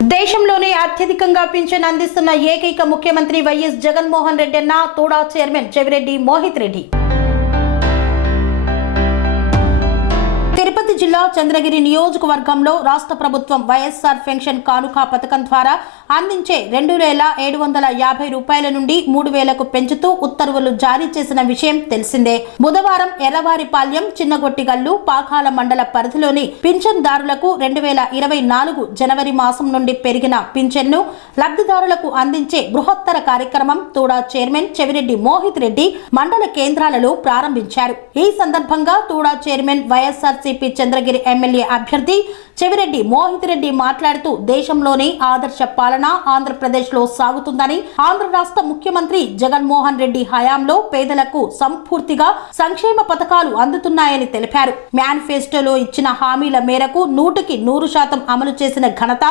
దేశంలోనే అత్యధికంగా పింఛన్ అందిస్తున్న ఏకైక ముఖ్యమంత్రి వైఎస్ జగన్మోహన్ రెడ్డి అన్న తోడా చైర్మన్ చెవిరెడ్డి మోహిత్ రెడ్డి. తిరుపతి జిల్లా చంద్రగిరి నియోజకవర్గంలో రాష్ట్ర ప్రభుత్వం వైఎస్ఆర్ పెన్షన్ కానుక పథకం ద్వారా అందించే 2,750 రూపాయల నుండి 3,000కు పెంచుతూ ఉత్తర్వులు జారీ చేసిన విషయం తెలిసిందే. బుధవారం ఎర్రవారిపాళ్యం, చిన్నగొట్టిగల్లు, పాకాల మండల పరిధిలోని పింఛన్దారులకు 2024 జనవరి మాసం నుండి పెరిగిన పింఛన్ను లబ్ధిదారులకు అందించే బృహత్తర కార్యక్రమం తోడా చైర్మన్ చెవిరెడ్డి మోహిత్ రెడ్డి మండల కేంద్రాలలో ప్రారంభించారు. ఈ సందర్భంగా తోడా చైర్మన్ వైఎస్ఆర్సీపీ చంద్రగిరి ఎమ్మెల్యే అభ్యర్థి చెవిరెడ్డి మోహిత్ రెడ్డి మాట్లాడుతూ దేశంలోనే ఆదర్శ పాలన ఆంధ్రప్రదేశ్ లో సాగుతుందని, ఆంధ్ర రాష్ట్ర ముఖ్యమంత్రి జగన్మోహన్ రెడ్డి హయాంలో పేదలకు సంపూర్తిగా సంక్షేమ పథకాలు అందుతున్నాయని తెలిపారు. మేనిఫెస్టోలో ఇచ్చిన హామీల మేరకు 100% అమలు చేసిన ఘనత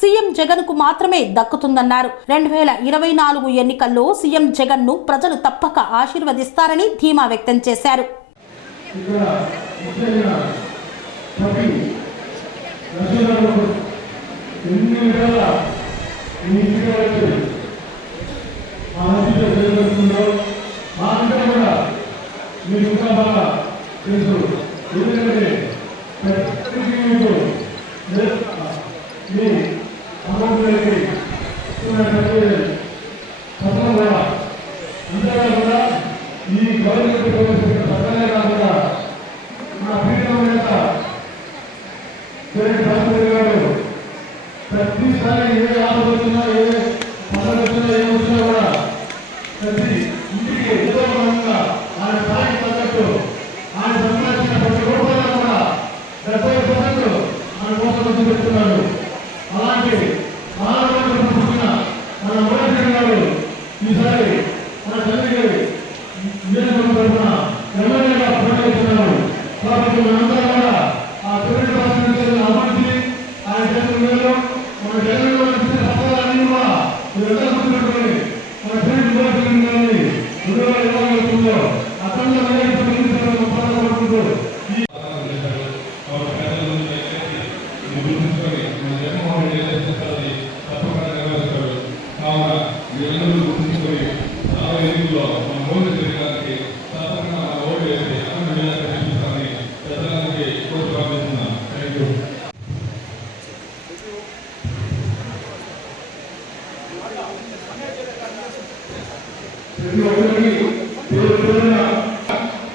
సీఎం జగన్ కు మాత్రమే దక్కుతుందన్నారు. 2024 ఎన్నికల్లో సీఎం జగన్ ను ప్రజలు తప్పక ఆశీర్వదిస్తారని ధీమా వ్యక్తం చేశారు. ప్రతిసారి ఏ ఆలోచన ఏ పదవిస్తున్నా ఏ వచ్చినా కూడా ప్రతి ఇంటికి ఏదో విధంగా ఆయన స్థాయికి తగ్గట్టు ఆయన సంపాదించిన ప్రతి రూపాయలు కూడా 70% మన కోసం ఖర్చు పెడుతున్నాడు. అలాంటి మానవులను పుట్టిన మన మోడీ గారు ఈసారి మన చంద్రగిరి నియోజకవర్గం తరఫున ఎమ్మెల్యేగా పోటీ చేస్తున్నారు. కాబట్టి మనందరం కూడా ఆ 90% అభివృద్ధి ఆయన చేతుల్లో మన జగన్లో ఇచ్చిన పథకాలన్నీ కూడా ఎదుర్కొంటున్నాయి. మన ఫ్రెండ్ కానీ 2020లో అసలు పడుతుందో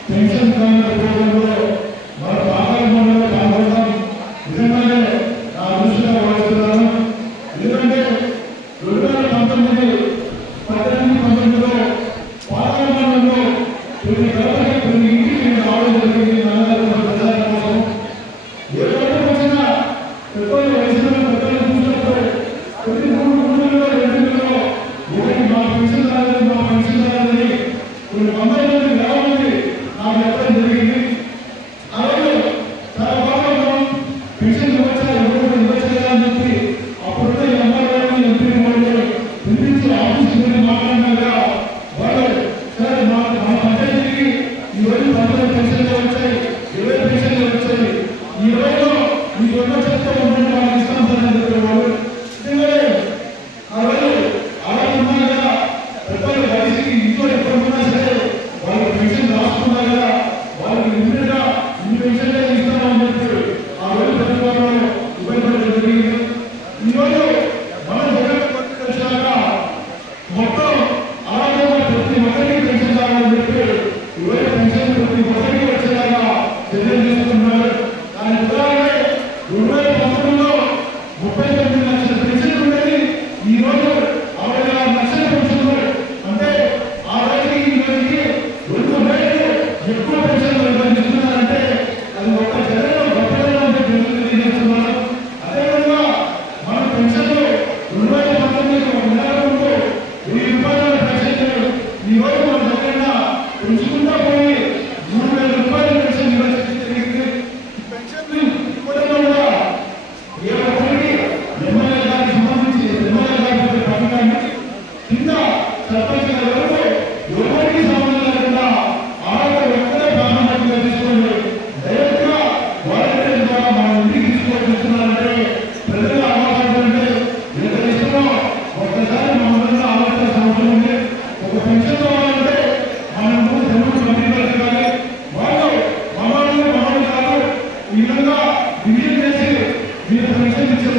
పెన్షన్ ప్రోగ్రాంలో మన పాకాల పాల్గొనడం నిజంగానే నా దృష్టిలో భావిస్తున్నాను. ఎందుకంటే 2019 19లో పాకాల మండలంలో కొన్ని ఇంటికి రావడం జరిగింది. ప్రచారం కోసం ఏ రోజు వచ్చినా పెద్దలు వయసులో పెద్దలు చూసినప్పుడు ప్రతి 3 ఊళ్ళలో 2 మా పెన్షన్ రాలేదు కొన్ని 100 మంది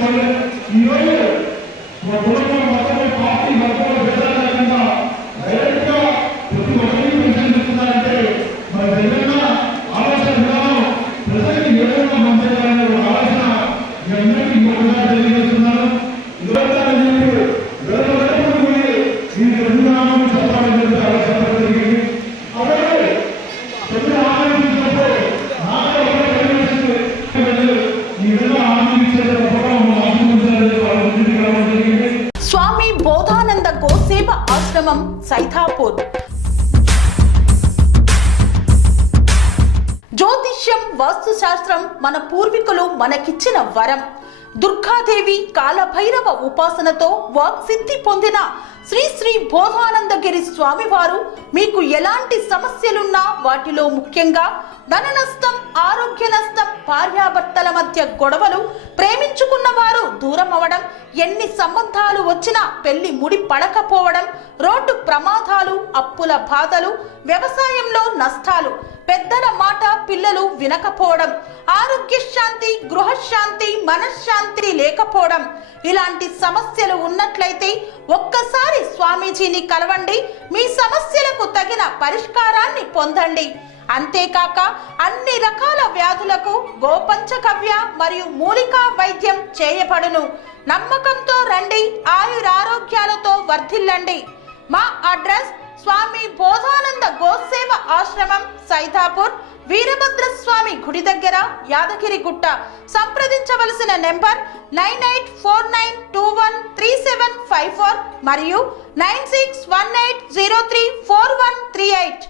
చేసుకోవాలి. ఈరోజు మా కుటుంబం మొత్తం పార్టీ మొత్తం పెట్టాలన్నా డైరెక్ట్ గా ప్రతి ఒక్కరికి పెన్షన్ ఇస్తున్నారంటే మన జగన్ ఆలోచన విధానం ప్రజలకి ఏ విధంగా మంచి చేయాలనే ఒక ఆలోచన మీ అందరికీ ఇంకొకగా తెలియజేస్తున్నాను. ఈ రెండు నామాలు చెప్పాలని చెప్పి ఆలోచన జరిగింది. అలాగే ప్రతి ఆలోచించినప్పుడు ఈ విధంగా ఆలోచించే స్వామి బోధానంద గోసేవ ఆశ్రమం సైథాపూర్. జ్యోతిష్యం, వాస్తుశాస్త్రం మన పూర్వీకులు మనకిచ్చిన వరం. దుర్గాదేవి, కాలభైరవ ఉపాసనతో వాక్సిద్ధి పొందిన శ్రీ శ్రీ బోధానందగిరి స్వామివారు మీకు ఎలాంటి సమస్యలున్నా, వాటిలో ముఖ్యంగా ధన నష్టం, ఆరోగ్య నష్టం, భార్యాభర్తల మధ్య గొడవలు, ప్రేమించుకున్న వారు దూరం అవడం, ఎన్ని సంబంధాలు వచ్చినా పెళ్లి ముడి పడకపోవడం, రోడ్డు ప్రమాదాలు, అప్పుల బాధలు, వ్యవసాయంలో నష్టాలు, పెద్దల మాట పిల్లలు వినకపోవడం, ఆరోగ్య శాంతి, గృహశాంతి, మనశ్శాంతి లేకపోవడం, ఇలాంటి సమస్యలు ఉన్నట్లయితే ఒక్కసారి స్వామీజీని కలవండి. మీ సమస్యలకు తగిన పరిష్కారాన్ని పొందండి. అంతేకాక అన్ని రకాల వ్యాధులకు గోపంచకవ్య మరియు మూలికా వైద్యం చేయబడును. నమ్మకంతో రండి, ఆయురారోగ్యాలతో వర్ధిల్లండి. మా అడ్రస్ స్వామి బోధానంద గోసేవ ఆశ్రమం, సైథాపూర్, వీరభద్రస్వామి గుడి దగ్గర, యాదగిరిగుట్ట. సంప్రదించవలసిన నెంబర్ 9849213754 మరియు 9618034138.